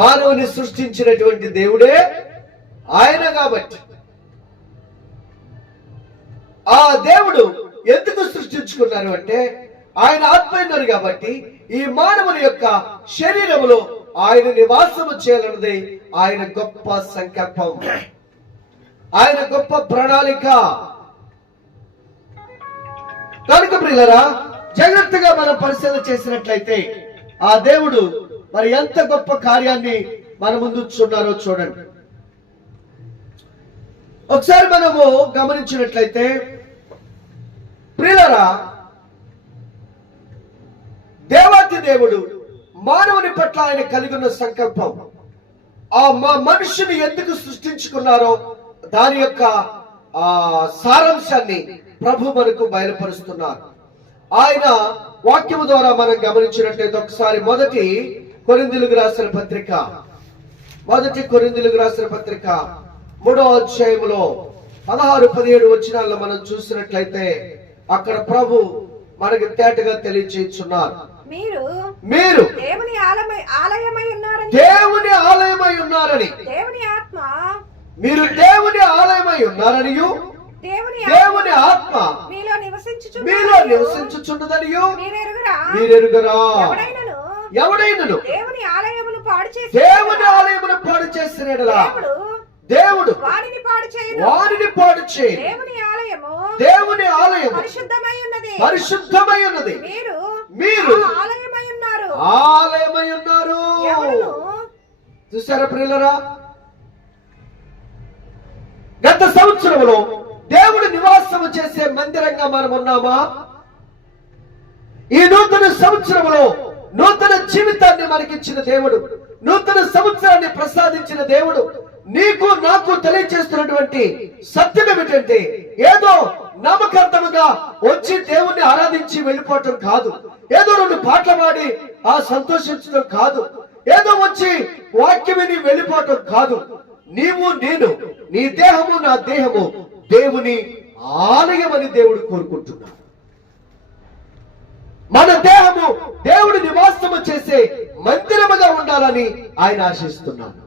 మానవుని సృష్టించినటువంటి దేవుడే ఆయన. కాబట్టి ఆ దేవుడు ఎందుకు సృష్టించుకున్నారు అంటే, ఆయన ఆత్మన్నారు కాబట్టి ఈ మానవుని యొక్క శరీరములో ఆయన నివాసము చేయాలన్నది ఆయన గొప్ప సంకల్పం, ఆయన గొప్ప ప్రణాళిక. కనుక ప్రియులారా, జాగ్రత్తగా మనం పరిశీలన చేసినట్లయితే ఆ దేవుడు మరి ఎంత గొప్ప కార్యాన్ని మన ముందు ఉన్నారో చూడండి. ఒకసారి మనము గమనించినట్లయితే ప్రియులారా, దేవాతి దేవుడు మానవుని పట్ల ఆయన కలిగి ఉన్న సంకల్పం, ఆ మనుషుని ఎందుకు సృష్టించుకున్నారో దాని యొక్క సారాంశాన్ని ప్రభు మనకు బయలుపరుస్తున్నారు. ఆయన వాక్యము ద్వారా మనం గమనించినట్లయితే ఒకసారి మొదటి కొరింథీయులకు రాసిన పత్రిక 3వ అధ్యాయములో 16-17 వచనాల్లో మనం చూసినట్లయితే అక్కడ ప్రభు మనకి తేటగా తెలియచేస్తున్నారు. మీరు దేవుని ఆలయమై ఉన్నారని, దేవుని ఆత్మ, మీరు దేవుని ఆలయమై ఉన్నారని, దేవుని ఆత్మ మీలో నివసించుచున్నదనియు మీరెరుగరా. ఎవడైనను దేవుని ఆలయమును పాడు చేసినడలా దేవుడు వారిని పాడు చేయి. దేవుని ఆలయము పరిశుద్ధమై ఉన్నది. మీరు ఆలయమై ఉన్నారు. చూసారా ప్రియులారా, గత సంవత్సరంలో దేవుడు నివాసము చేసే మందిరంగా మనం ఉన్నామా? ఈ నూతన సంవత్సరంలో నూతన జీవితాన్ని మనకిచ్చిన దేవుడు, నూతన సంవత్సరాన్ని ప్రసాదించిన దేవుడు నీకు నాకు తెలియజేస్తున్నటువంటి సత్యం ఏమిటంటే, ఏదో నామకార్థముగా వచ్చి దేవుణ్ణి ఆరాధించి వెళ్ళిపోవటం కాదు, ఏదో 2 పాటలు పాడి సంతోషించడం కాదు, ఏదో వచ్చి వాక్యం విని వెళ్ళిపోవటం కాదు. నీవు నేను, నీ దేహము నా దేహము దేవుని ఆలయం అని దేవుడు కోరుకుంటున్నాడు. మన దేహము దేవుడి నివాసము చేసే మందిరముగా ఉండాలని ఆయన ఆశిస్తున్నాడు.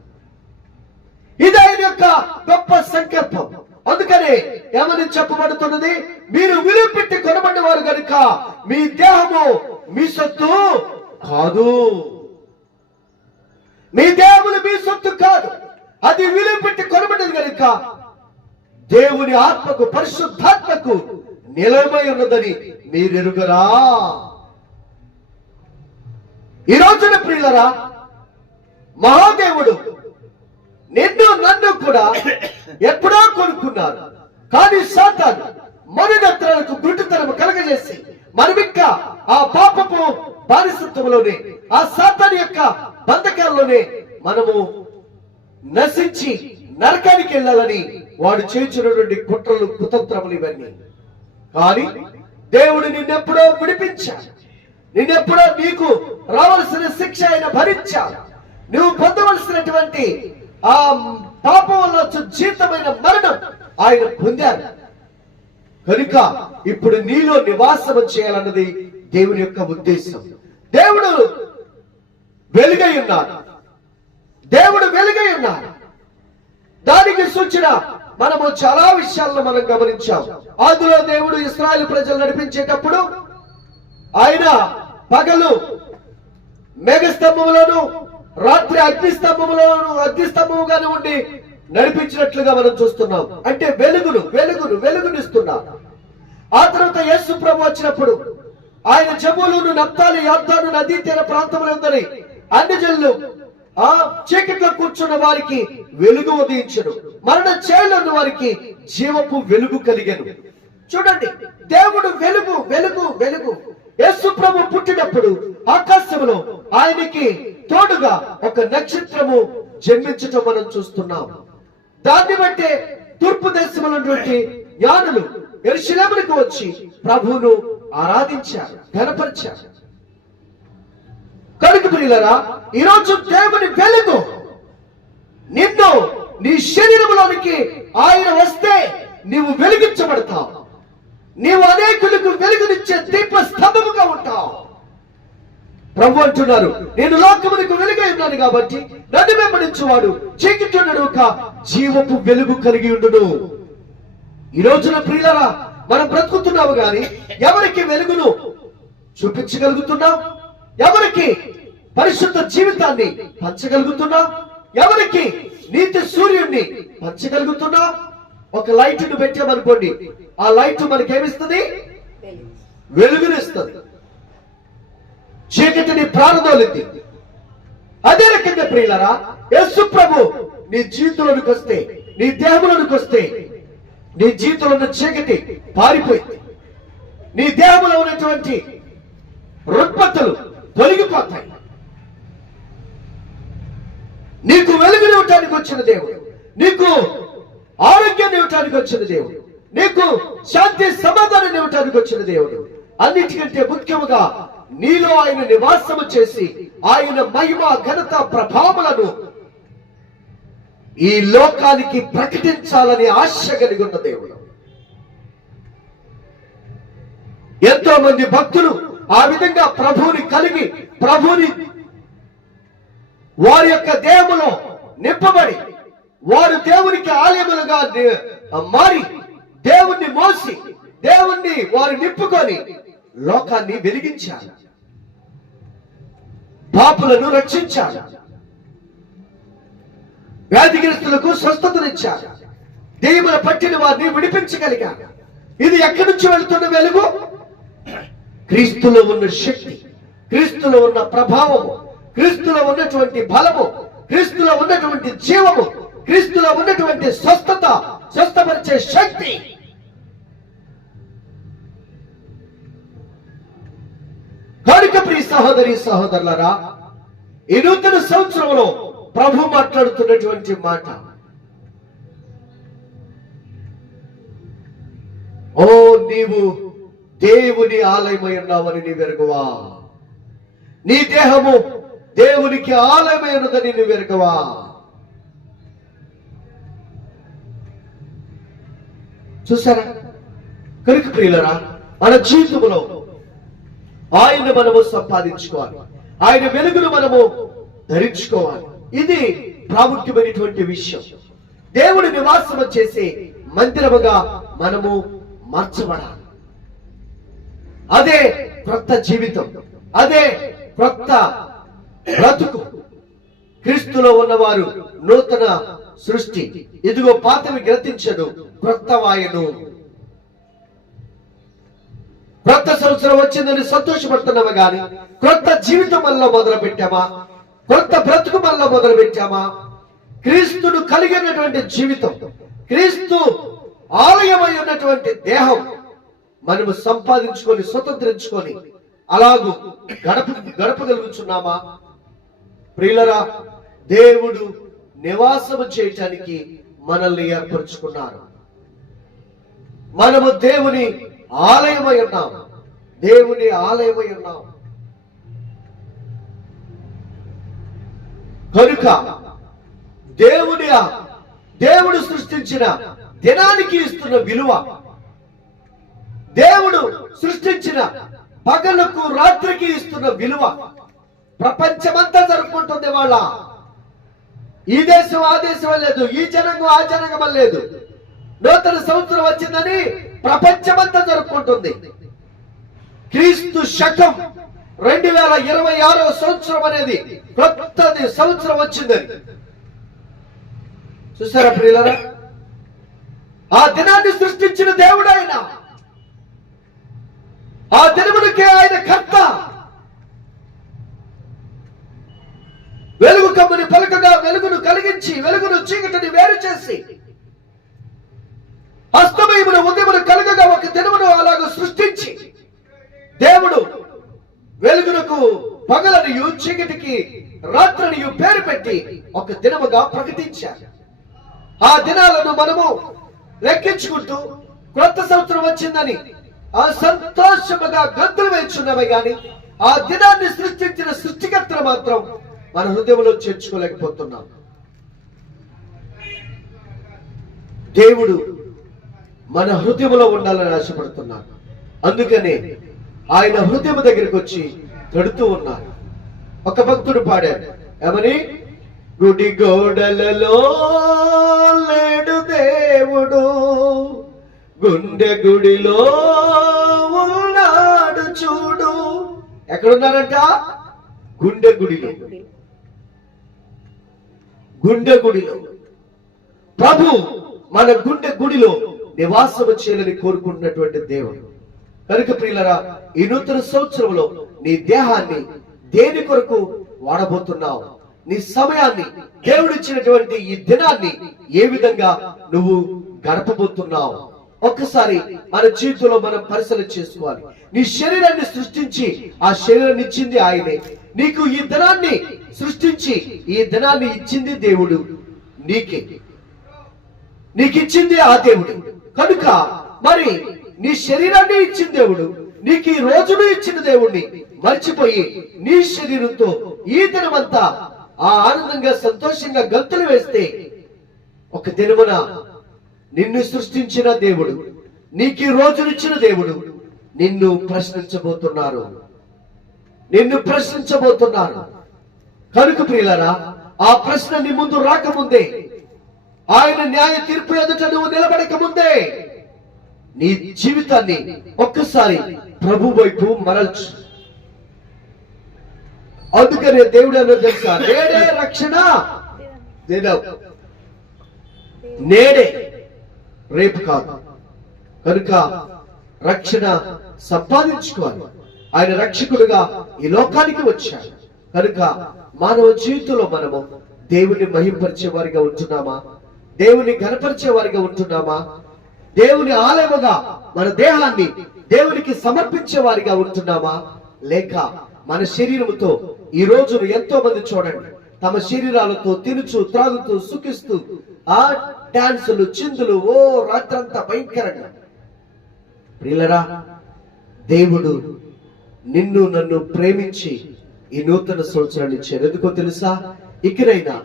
ఇది ఆయన యొక్క గొప్ప సంకల్పం. అందుకనే ఏమని చెప్పబడుతున్నది? మీరు విలువ పెట్టి కొనబడిన వారు కనుక మీ దేహము మీ సొత్తు కాదు. మీ దేహములు మీ సొత్తు కాదు, అది విలువ పెట్టి కొనబడినది కనుక దేవుని ఆత్మకు, పరిశుద్ధాత్మకు నిలవమై ఉన్నదని మీరెరుగరా. ఈ రోజున ప్రియులరా, మహాదేవుడు నిన్ను నన్ను కూడా ఎప్పుడో కొనుక్కున్నారు. కానీ సాతాను మనుగత్రాలకు గుడ్డితనం కలగజేసి మనమిక్క ఆ పాపపు బానిసత్వంలోనే, ఆ సాతాను యొక్క బంధకాల్లోనే మనము నశించి నరకానికి వెళ్ళాలని వాడు చేయించినటువంటి కుట్రలు కుతంత్రములు ఇవన్నీ. కానీ దేవుడు నిన్నెప్పుడో విడిపించాడు. నిన్నెప్పుడో నీకు రావాల్సిన శిక్ష ఆయన భరించాడు. నువ్వు పొందవలసినటువంటి ఆ పాపం వల్ల వచ్చే జీతమైన మరణం ఆయన పొందారు. కనుక ఇప్పుడు నీలో నివాసం చేయాలన్నది దేవుని యొక్క ఉద్దేశం. దేవుడు వెలుగై ఉన్నాడు. దేవుడు వెలుగై ఉన్నాడు. దానికి సూచన మనము చాలా విషయాలను మనం గమనించాం. అందులో దేవుడు ఇశ్రాయేలు ప్రజలు నడిపించేటప్పుడు ఆయన పగలు మేఘస్తంభములోను రాత్రి అగ్నిస్తంభముగాను ఉండి నడిపించినట్లుగా మనం చూస్తున్నాం. అంటే వెలుగునిస్తున్నాడు. ఆ తర్వాత యేసు ప్రభు వచ్చినప్పుడు ఆయన జబూలూను నప్తాలి యొర్దాను నదీ తీర ప్రాంతంలో ఉందని అన్ని జనులు ఆ చీకట్లో కూర్చున్న వారికి వెలుగు ఉదయించను, మరణ చేలో ఉన్న వారికి జీవపు వెలుగు కలిగెను. చూడండి, దేవుడు వెలుగు వెలుగు వెలుగు. యేసు ప్రభు పుట్టినప్పుడు ఆకాశంలో ఆయనకి తోడుగా ఒక నక్షత్రము జన్మించటం మనం చూస్తున్నాం. దాన్ని బట్టే తూర్పు దేశంలో జ్ఞానులు యెరూషలేముకు వచ్చి ప్రభువును ఆరాధించారు, ఘనపరిచారు. కనుక ప్రియులారా, ఈరోజు దేవుని వెలుగు నిన్ను నీ శరీరంలోనికి ఆయన వస్తే నీవు వెలిగించబడతావు. నీవు అనేకులకు వెలుగునిచ్చే దీప స్తంభముగా ఉంటావు. ప్రభు అంటున్నారు, నేను లోకమునకు వెలుగై ఉన్నాను కాబట్టి నన్ను వెంబడించువాడు చీకటిలో నడవక జీవపు వెలుగు కలిగి ఉండును. ఈ రోజున ప్రియులారా, మనం బ్రతుకుతున్నాము గాని ఎవరికి వెలుగును చూపించగలుగుతున్నాం? ఎవరికి పరిశుద్ధ జీవితాన్ని పంచగలుగుతున్నా? ఎవరికి నీతి సూర్యుడిని పంచగలుగుతున్నా? ఒక లైట్ ను పెట్టామనుకోండి, ఆ లైట్ మనకేమిస్తుంది? వెలుగునిస్తుంది, చీకటిని ప్రారంభోలింది. అదే రకంగా ప్రియులారా, యేసు ప్రభు నీ జీవితంలోనికి వస్తే, నీ దేహంలోనికి వస్తే నీ జీవితంలో ఉన్న చీకటి పారిపోయింది. నీ దేహంలో ఉన్నటువంటి రుగ్మతలు తొలగిపోతాయి. నీకు వెలుగునివ్వటానికి వచ్చిన దేవుడు, నీకు ఆరోగ్యాన్ని ఇవ్వటానికి వచ్చిన దేవుడు, నీకు శాంతి సమాధానాన్ని ఇవ్వటానికి వచ్చిన దేవుడు. అన్నిటికంటే ముఖ్యముగా నీలో ఆయన నివాసము చేసి ఆయన మహిమ ఘనత ప్రభావములను ఈ లోకానికి ప్రకటించాలని ఆశ కలిగి ఉన్న దేవుడు. ఎంతో మంది భక్తులు ఆ విధంగా ప్రభువుని కలిగి, ప్రభువుని వారి యొక్క దేహములో నింపబడి, వారు దేవునికి ఆలయములుగా మారి, దేవుణ్ణి మోసి, దేవుణ్ణి వారు నింపుకొని లోకాన్ని వెలిగించారు, పాపులను రక్షించారు, వ్యాధిగ్రస్తులకు స్వస్థతనిచ్చారు, దెయ్యముల పట్టిన వారిని విడిపించగలిగారు. ఇది ఎక్కడి నుంచి వెళుతున్న వెలుగు? క్రీస్తులో ఉన్న శక్తి, క్రీస్తులో ఉన్న ప్రభావము, క్రీస్తులో ఉన్నటువంటి బలము, క్రీస్తులో ఉన్నటువంటి జీవము, క్రీస్తులో ఉన్నటువంటి స్వస్థత, స్వస్థపరిచే శక్తి. కనుక ప్రియ సహోదరి సహోదరులారా, ఈ నూతన సంవత్సరంలో ప్రభు మాట్లాడుతున్నటువంటి మాట, ఓ నీవు దేవుని ఆలయమై ఉన్నావని నీవెరగవా? నీ దేహము దేవునికి ఆలయమై ఉన్నదని నీవెరగవా? చూసారా? కనుక ప్రియులరా, మన జీవితంలో ఆయన మనము సంపాదించుకోవాలి, ఆయన వెలుగును మనము ధరించుకోవాలి. ఇది ప్రాముఖ్యమైనటువంటి విషయం. దేవుడి నివాసం చేసే మందిరముగా మనము మార్చబడాలి. అదే క్రొత్త జీవితం, అదే క్రొత్త బ్రతుకు. క్రీస్తులో ఉన్నవారు నూతన సృష్టి. ఇదిగో పాతవి గ్రహించను, క్రొత్త వాయను. క్రొత్త సంవత్సరం వచ్చిందని సంతోషపడుతున్నామా గాని క్రొత్త జీవితం మనలో మొదలు పెట్టామా? కొత్త బ్రతుకు మనలో మొదలు పెట్టామా? క్రీస్తును కలిగినటువంటి జీవితం, క్రీస్తు ఆలయమై ఉన్నటువంటి దేహం మనము సంపాదించుకొని స్వతంత్రించుకొని అలాగూ గడపగలుగుతున్నామా? ప్రియులరా, దేవుడు నివాసము చేయటానికి మనల్ని ఏర్పరచుకున్నారు. మనము దేవుని ఆలయమై ఉన్నాం. దేవుని ఆలయమై ఉన్నాం కనుక దేవుడు సృష్టించిన దినానికి ఇస్తున్న విలువ, దేవుడు సృష్టించిన పగలకు రాత్రికి ఇస్తున్న విలువ ప్రపంచమంతా జరుపుకుంటుంది. వాళ్ళ ఈ దేశం ఆ దేశం లేదు, ఈ జనాంగం ఆ జనాంగం లేదు. నూతన సంవత్సరం వచ్చిందని ప్రపంచమంతా జరుపుకుంటుంది. క్రీస్తు శకం 2026వ సంవత్సరం అనేది కొత్తది సంవత్సరం వచ్చిందని చూసారా ప్రియులారా? ఆ దినాన్ని సృష్టించిన దేవుడు ఆయన. ఆ దినమునికే ఆయన కర్త. వెలుగు కమ్ముని పలకగా వెలుగును కలిగించి వెలుగును చీకటిని వేరు చేసి అస్తమయమును ఉదయమును కలగగా ఒక దినమును అలాగ సృష్టించి దేవుడు వెలుగునకు పగలనియు చీకటికి రాత్రనియు పేరు పెట్టి ఒక దినముగా ప్రకటించారు. ఆ దినాలను మనము లెక్కించుకుంటూ కొత్త సంవత్సరం వచ్చిందని ఆ సంతోషముగా గంతులు వేచున్నవి గాని ఆ దినాన్ని సృష్టించిన సృష్టికర్తను మాత్రం మన హృదయంలో చేర్చుకోలేకపోతున్నాం. దేవుడు మన హృదయంలో ఉండాలని ఆశపడుతున్నాడు. అందుకనే ఆయన హృదయం దగ్గరికి వచ్చి గడుతూ ఉన్నారు. ఒక భక్తుడు పాడాడు ఏమని? గుడి గోడలలో లేడు దేవుడు, గుండె గుడిలో ఉన్నాడు చూడు. ఎక్కడున్నారంట? గుండె గుడిలో. గుండె గుడిలో ప్రభు మన గుండె గుడిలో నివాసము చేయాలని కోరుకుంటున్నటువంటి దేవుడు. కనుక ప్రియులరా, ఈ నూతన సంవత్సరంలో నీ దేహాన్ని దేని కొరకు వాడబోతున్నావు? నీ సమయాన్ని, దేవుడిచ్చినటువంటి ఈ దినాన్ని ఏ విధంగా నువ్వు గడపబోతున్నావు? ఒక్కసారి మన జీవితంలో మనం పరిశీలన చేసుకోవాలి. నీ శరీరాన్ని సృష్టించి ఆ శరీరాన్ని ఇచ్చింది ఆయనే. నీకు ఈ దినాన్ని సృష్టించి ఈ దినాన్ని ఇచ్చింది దేవుడు. నీకిచ్చింది ఆ దేవుడు. కనుక మరి నీ శరీరాన్ని ఇచ్చిన దేవుడు, నీకు ఈ రోజును ఇచ్చిన దేవుణ్ణి మర్చిపోయి నీ శరీరంతో ఈ దినమంతా ఆ ఆనందంగా సంతోషంగా గంతులు వేస్తే ఒక దినమున నిన్ను సృష్టించిన దేవుడు, నీకు ఈ రోజునిచ్చిన దేవుడు నిన్ను ప్రశ్నించబోతున్నారు. కనుక ప్రియులారా, ఆ ప్రశ్న నీ ముందు రాకముందే, ఆయన న్యాయ తీర్పు ఎదుట నువ్వు నిలబడక ముందే నీ జీవితాన్ని ఒక్కసారి ప్రభు వైపు మరల్చు. అందుకనే దేవుడు అన్నది తెలుసా? నేడే రక్షణ, నేడే, రేపు కాదు. కనుక రక్షణ సంపాదించుకోవాలి. ఆయన రక్షకుడుగా ఈ లోకానికి వచ్చాడు. కనుక మానవ జీవితంలో మనము దేవుని మహింపరిచే వారిగా ఉంటున్నామా? దేవుని ఘనపరిచే వారిగా ఉంటున్నామా? దేవుని ఆలయముగా మన దేహాన్ని దేవునికి సమర్పించే వారిగా ఉంటున్నామా? లేక మన శరీరముతో ఈ రోజును ఎంతో మంది చూడండి, తమ శరీరాలతో తినుచు త్రాగుతూ సుఖిస్తూ ఆ డాన్సులు చిందులు రాత్రంతా భయంకరంగా. ప్రియులరా, దేవుడు నిన్ను నన్ను ప్రేమించి ఈ నూతన సంవత్సరాన్ని ఇచ్చారు. ఎందుకో తెలుసా? ఇకనైనా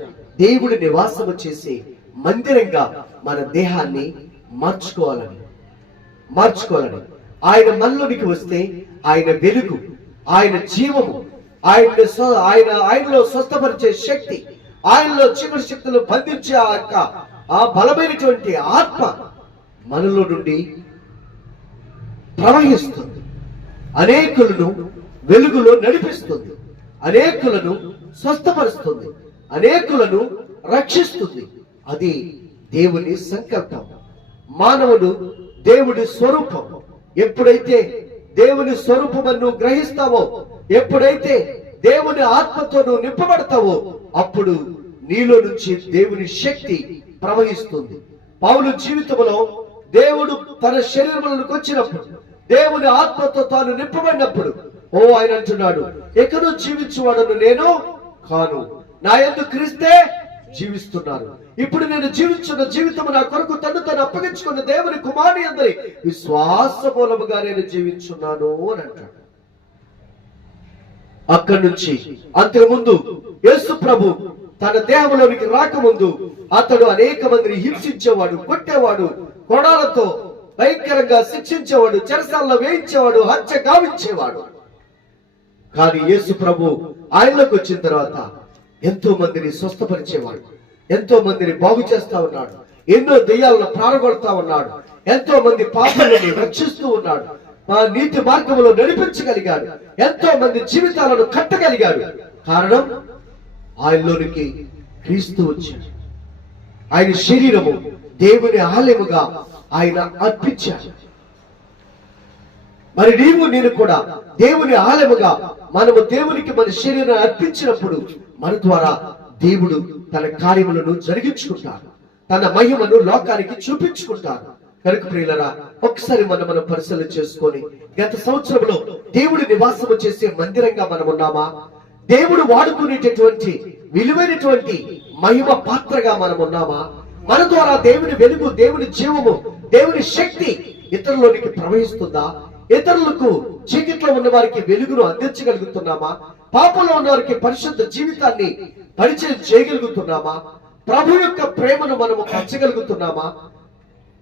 దేవుడి నివాసము చేసి మందిరంగా మన దేహాన్ని మార్చుకోవాలని. ఆయన మనలోనికి వస్తే ఆయన వెలుగు, ఆయన జీవము, ఆయనలో స్వస్థపరిచే శక్తి, ఆయనలో చీకటి శక్తులు బంధించే ఆ బలమైనటువంటి ఆత్మ మనలో నుండి ప్రవహిస్తుంది. అనేకులను వెలుగులో నడిపిస్తుంది, అనేకులను స్వస్థపరుస్తుంది, అనేకులను రక్షిస్తుంది. అది దేవుని సంకల్పం. మానవుడు దేవుడి స్వరూపం. ఎప్పుడైతే దేవుని స్వరూపమును గ్రహిస్తావో, ఎప్పుడైతే దేవుని ఆత్మతో నువ్వు నింపబడతావో, అప్పుడు నీలో నుంచి దేవుని శక్తి ప్రవహిస్తుంది. పౌలు జీవితంలో దేవుడు తన శరీరంలోకి వచ్చినప్పుడు, దేవుని ఆత్మతో తాను నింపబడినప్పుడు ఆయన అంటున్నాడు, ఎక్కడో జీవించువాడను నేను కాను, నా యందు క్రీస్తే జీవిస్తున్నారు. ఇప్పుడు నేను జీవించిన జీవితం నా కొరకు తను అప్పగించుకున్న దేవుని కుమారుని అందరి విశ్వాస మూలముగా నేను జీవించున్నాను అని అంటాడు. అక్కడి నుంచి అంతకుముందు యేసు ప్రభు తన దేహంలోనికి రాకముందు అతడు అనేక మందిని హింసించేవాడు, కొట్టేవాడు, కొడాలతో భయంకరంగా శిక్షించేవాడు, చెరసాలలో వేయించేవాడు, హత్య గావించేవాడు. కానీ యేసు ప్రభు ఆయనలోకి వచ్చిన తర్వాత ఎంతో మందిని స్వస్థపరిచేవాడు, ఎంతో మందిని బాగు చేస్తా ఉన్నాడు, ఎన్నో దెయ్యాలను ప్రారగొడతా ఉన్నాడు, ఎంతో మంది పాపులను రక్షిస్తూ ఉన్నాడు, నీతి మార్గంలో నడిపించగలిగాడు, ఎంతో మంది జీవితాలను కట్టగలిగాడు. కారణం ఆయనలోనికి క్రీస్తు వచ్చాడు. ఆయన శరీరము దేవుని ఆలయముగా ఆయన అర్పించాడు. మరి నీవు నేను కూడా దేవుని ఆలయముగా మనము దేవునికి మన శరీరాన్ని అర్పించినప్పుడు మన ద్వారా దేవుడు తన కార్యములను జరిగించుకుంటాడు, తన మహిమను లోకానికి చూపించుకుంటాడు. కనుక ప్రియులరా, ఒకసారి మనం పరిశీలన చేసుకొని గత సంవత్సరంలో దేవుడి నివాసము చేసే మందిరంగా మనం ఉన్నామా? దేవుడు వాడుకునేటటువంటి విలువైనటువంటి మహిమ పాత్రగా మనం ఉన్నామా? మన ద్వారా దేవుని వెలుగు, దేవుని జీవము, దేవుని శక్తి ఇతరులోనికి ప్రవహిస్తుందా? ఇతరులకు చీకట్లో ఉన్న వారికి వెలుగును అందించగలుగుతున్నామా? పాపంలో ఉన్న వారికి పరిశుద్ధ జీవితాన్ని పరిచయం చేయగలుగుతున్నామా? ప్రభు యొక్క ప్రేమను మనము పంచగలుగుతున్నామా?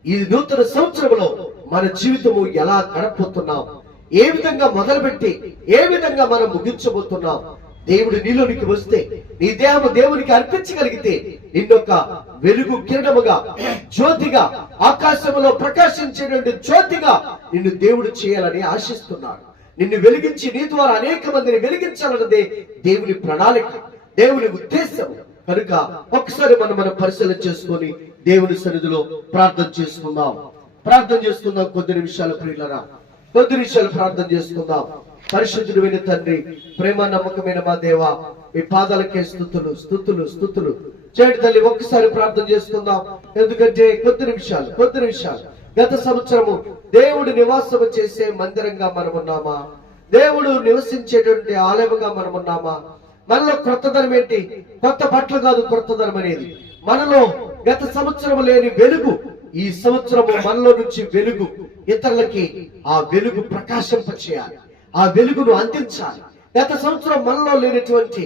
ఈ నూతన సంవత్సరంలో మన జీవితము ఎలా గడపబోతున్నాం? ఏ విధంగా మొదలుపెట్టి ఏ విధంగా మనం ముగించబోతున్నాం? దేవుడు నీలోనికి వస్తే, నీ దేహము దేవునికి అర్పించగలిగితే నిన్నొక వెలుగు కిరణముగా, జ్యోతిగా, ఆకాశంలో ప్రకాశించేటువంటి జ్యోతిగా నిన్ను దేవుడు చేయాలని ఆశిస్తున్నాడు. నిన్ను వెలిగించి నీ ద్వారా అనేక మందిని వెలిగించాలన్నదే దేవుని ప్రణాళిక, దేవుని ఉద్దేశం. కనుక ఒకసారి మనం పరిశీలన చేసుకొని దేవుని సన్నిధిలో ప్రార్థన చేసుకుందాం. కొద్ది నిమిషాలు ప్రియులరా, కొద్ది నిమిషాలు ప్రార్థన చేసుకుందాం. పరిశుద్ధుడైన తండ్రి, ప్రేమ నమ్మకమైన మా దేవా, మీ పాదాలకే స్తుతులు చేయండి తల్లి. ఒక్కసారి ప్రార్థన చేసుకుందాం. ఎందుకంటే కొద్ది నిమిషాలు గత సంవత్సరము దేవుడు నివాసము చేసే మందిరంగా మనం ఉన్నామా? దేవుడు నివసించేటువంటి ఆలయముగా మనం ఉన్నామా? మనలో క్రొత్తదనం ఏంటి? కొత్త బట్టలు కాదు క్రొత్తదనం అనేది. మనలో గత సంవత్సరం లేని వెలుగు ఈ సంవత్సరము మనలో నుంచి వెలుగు ఇతరులకి ఆ వెలుగు ప్రకాశింపచేయాలి, ఆ వెలుగును అందించాలి. గత సంవత్సరం మనలో లేనటువంటి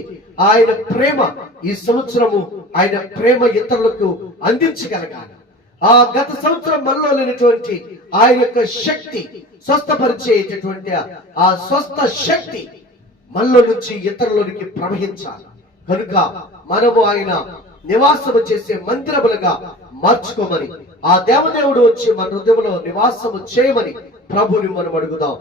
ఆయన ప్రేమ ఈ సంవత్సరము ఆయన ప్రేమ ఇతరులకు అందించగలగాలి. ఆ గత సంవత్సరం మనలో లేనటువంటి ఆయన యొక్క శక్తి, స్వస్థపరిచేటటువంటి ఆ స్వస్థ శక్తి మనలో నుంచి ఇతరులకి ప్రవహించాలి. కనుక మనము ఆయన నివాసము చేసే మందిరములుగా మార్చుకోమని, ఆ దేవదేవుడు వచ్చి మన హృదయంలో నివాసము చేయమని ప్రభుని మనం అడుగుదాం.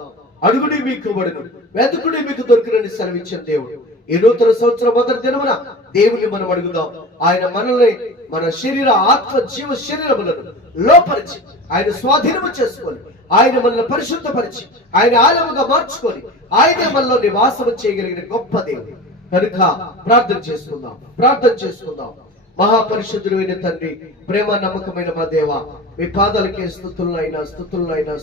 అడుగుడి మీకు బడును, వెతుకుడి మీకు దొరికినని సెలవిచ్చిన దేవుడు. ఈ నూతన సంవత్సరం మొదటి దినమున దేవుని మనం అడుగుదాం. ఆయన మనల్ని, మన శరీర ఆత్మ జీవ శరీరములను లోపరిచి ఆయన స్వాధీనము చేసుకొని, ఆయన మనల్ని పరిశుద్ధపరిచి ఆయన ఆలయముగా మార్చుకొని ఆయనే మనలో నివాసము చేయగలిగిన గొప్ప దేవుడు. కనుక ప్రార్థన చేసుకుందాం. మహాపరిశుద్ధుడైన తండ్రి, ప్రేమ నమ్మకమైన మా దేవ, మీ పాదాలకే స్తుతులైనా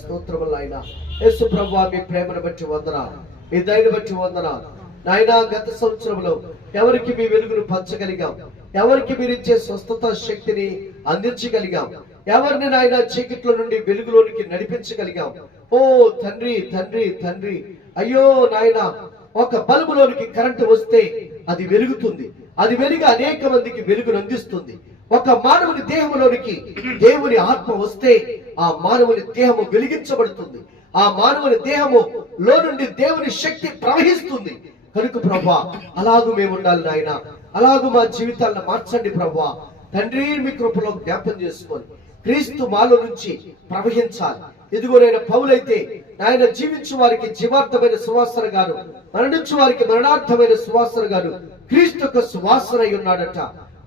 స్తోత్రములైనా. యేసు ప్రభువా, మీ ప్రేమను బట్టి వందనాలు, మీ దయను బట్టి వందనాలు. నాయనా, గత సంవత్సరంలో ఎవరికి మీ వెలుగును పంచగలిగాం, ఎవరికి మీరిచ్చే స్వస్థత శక్తిని అందించగలిగాం, ఎవరిని నాయన చీకట్ల నుండి వెలుగులోనికి నడిపించగలిగాం. ఓ తండ్రి, అయ్యో నాయన, ఒక బల్బులోనికి కరెంటు వస్తే అది వెలుగుతుంది, అది వెలుగు అనేక మందికి వెలుగును అందిస్తుంది. ఒక మానవుని దేహంలోనికి దేవుని ఆత్మ వస్తే ఆ మానవుని దేహము వెలిగించబడుతుంది, ఆ మానవుని దేహము లో నుండి దేవుని శక్తి ప్రవహిస్తుంది. కనుక ప్రభువా, అలాగూ మేము ఉండాలి నాయన, అలాగూ మా జీవితాలను మార్చండి ప్రభువా. తండ్రి, మీ కృపలో జ్ఞాపం చేసుకొని క్రీస్తు మాలో నుంచి ప్రవహించాలి. ఇదిగోనైనా పౌలైతే నాయన జీవించు వారికి జీవార్థమైన సువాసన గాను, మరణించు వారికి మరణార్థమైన సువాసన గాను క్రీస్తు యొక్క సువాసన అయి ఉన్నాడట.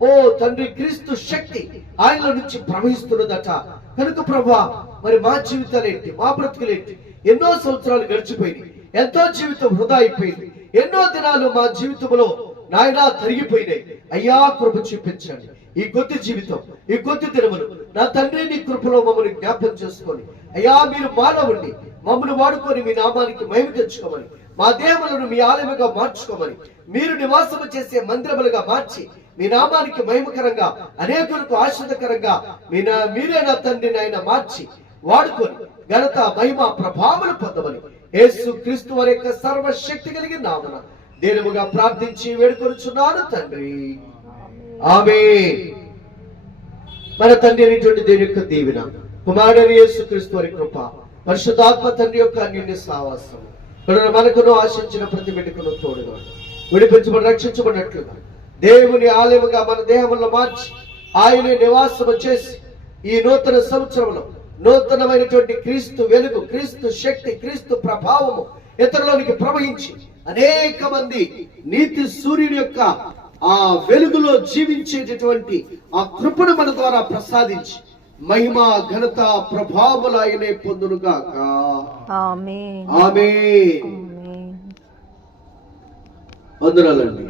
ఓ తండ్రి, క్రీస్తు శక్తి ఆయనలో నుంచి ప్రవహిస్తున్నదట. కనుక ప్రభువా, మరి మా జీవితాలేంటి, మా బ్రతుకులేంటి? ఎన్నో సంవత్సరాలు గడిచిపోయింది, ఎంతో జీవితం వృధా అయిపోయింది, ఎన్నో దినాలు మా జీవితంలో నాయనా తరిగిపోయినాయి. అయ్యా, కృప చూపించండి. ఈ కొద్ది జీవితం, ఈ కొద్ది దినములు నా తండ్రి నీ కృపలో మమ్మల్ని జ్ఞాపకం చేసుకొని, అయ్యా మీరు మాలో ఉండి మమ్మల్ని వాడుకొని మీ నామానికి మహిమ తెచ్చుకోమని, మా దేవలను మీ ఆలయముగా మార్చుకోమని, మీరు నివాసము చేసే మందిరములుగా మార్చి మీ నామానికి మహిమకరంగా, అనేకులకు ఆశ్రదకరంగా మీరే నా తండ్రి నాయన మార్చి వాడుకొని ఘనత మహిమ ప్రభావములు పొందమని యేసు క్రీస్తు వారి యొక్క సర్వశక్తి కలిగిన నామమున దీనముగా ప్రార్థించి వేడుకొనుచున్నాను తండ్రి, ఆమేన్. మన తండ్రి అయినటువంటి దేవుని యొక్క దీవెన, కుమారుడైన యేసు క్రీస్తు వారి కృప, పరిశుద్ధాత్మ తండ్రి యొక్క అన్యోన్య సహవాసం మనకును ఆశించిన ప్రతి బిడ్డకును తోడుగా విడిపించబడి రక్షించబడినట్లుగా దేవుని ఆలయముగా మన దేహములో మార్చి ఆయనే నివాసము చేసి ఈ నూతన సంవత్సరంలో నూతనమైనటువంటి క్రీస్తు వెలుగు, క్రీస్తు శక్తి, క్రీస్తు ప్రభావము ఇతరులోనికి ప్రవహించి అనేక మంది నీతి సూర్యుని యొక్క ఆ వెలుగులో జీవించేటటువంటి ఆ కృపను మన ద్వారా ప్రసాదించి మహిమ ఘనత ప్రభావములు ఆయనే పొందునుగాక. ఆమేన్. ఆమేన్. వందనాలండి.